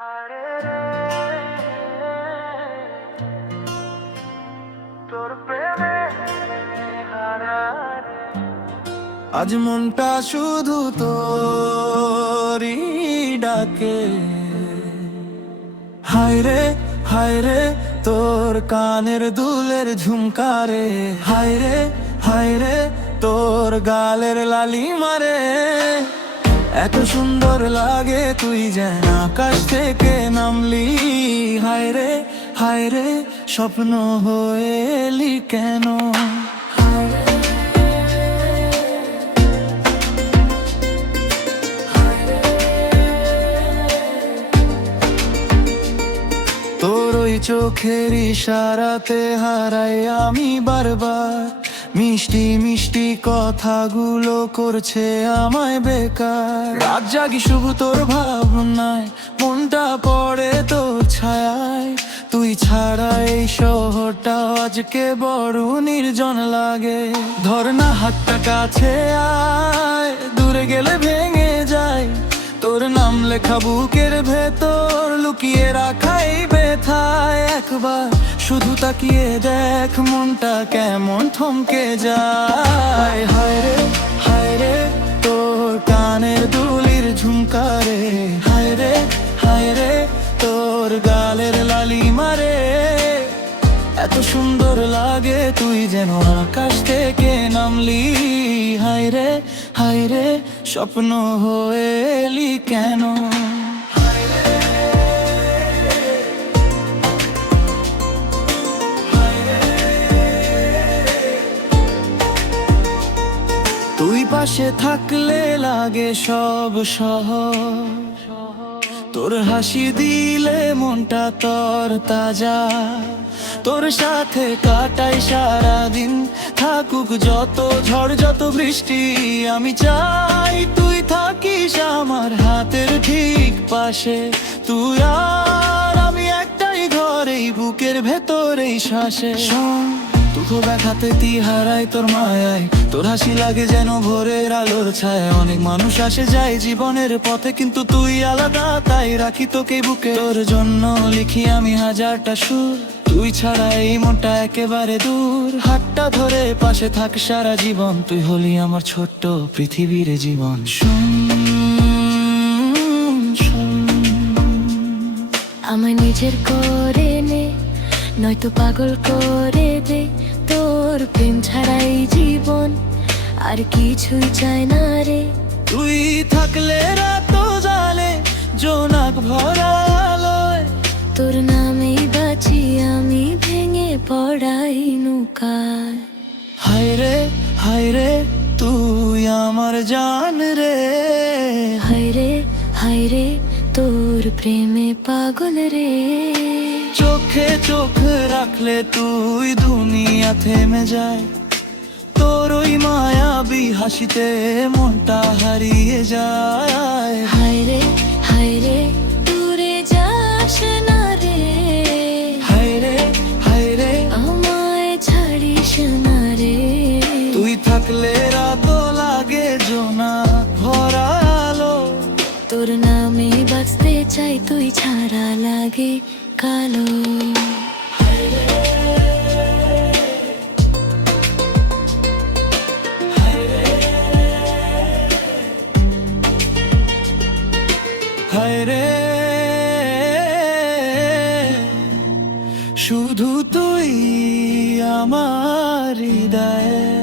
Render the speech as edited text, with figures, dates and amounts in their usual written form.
হায়রে রে, তোর প্রেমে হারারে। আজ মনটা শুধু তোরই ডাকে। হায়রে হায়রে তোর কানের দুলের ঝুমকারে। হায়রে হায়রে তোর গালের লালি মারে। এত সুন্দর লাগে তুই যেন আকাশ থেকে নামলি। হায়রে হায়রে স্বপ্ন হয়ে এলি কেন। তোর ওই চোখের ইশারাতে হারাই আমি বারবার। মিষ্টি মিষ্টি কথাগুলো করছে আমায় বেকার। রাত জাগি শুধু তোর ভাবনায়, মনটা পড়ে তোর ছায়ায়। তুই ছাড়া এই শহরটা আজকে বড় নির্জন লাগে। ধর না হাতটা কাছে আয়, দূরে গেলে ভেঙে যায়। তোর নাম লেখা বুকের ভেতর লুকিয়ে রাখা এই ব্যথায়। একবার শুধু তাকিয়ে দেখ মনটা কেমন থমকে যায়। হায়রে হায়রে তোর কানের দুলির ঝুমকারে। হায়রে হায়রে তোর গালের লালি মারে। এত সুন্দর লাগে তুই যেন আকাশ থেকে নামলি। হায়রে হায়রে স্বপ্ন হয়ে এলি কেন। তুই পাশে থাকলে লাগে সব সহজ। তোর হাসি দিলে মনটা তর তাজা। তোর সাথে কাটাই সারাদিন, থাকুক যত ঝড় যত বৃষ্টি। আমি চাই তুই থাকিস আমার হাতের ঠিক পাশে। তুই আর আমি একটাই ঘরেই বুকের ভেতরেই শ্বাসে। দুঃখ ব্যথাতে তুই হারাই তোর মায়ায়। তোর হাসি লাগে যেন ভোরের আলোর ছায়। অনেক মানুষ আসে যায় জীবনের পথে, কিন্তু তুই আলাদা তাই রাখি তোকে বুকে। তোর জন্য লিখি আমি হাজারটা সুর। তুই ছাড়া এই মনটা একেবারে দূর। হাতটা ধরে পাশে থাক সারা জীবন। তুই হলি আমার ছোট্ট পৃথিবীর জীবন। আমায় নিজের করে নে, নয়তো পাগল করে দে। তোর প্রেম ছাড়াই জীবন আর কিছুই চায় না রে। তুই থাকলে রাত জালে জোনাক ভরা আলোয়। তোর নামেই বাঁচি আমি ভেঙে পড়াই নৌকায়। হায়রে হায়রে তুই আমার জান রে। হায়রে হায়রে তোর প্রেমে পাগল রে। চোখে চোখ রাখলে তুই দুনিয়া থেমে যায়। তোর ওই মায়াবী হাসিতে মনটা হারিয়ে যায়। হায়রে হায়রে দূরে যাস না রে। হায়রে হায়রে আমায় ছাড়িস না রে। তুই থাকলে রাত লাগে জোনা ভরা আলো। তোর নামে বাঁচতে চাই, তুই ছাড়া লাগে কালো। হায়রে শুধু তুই আমার হৃদয়ে।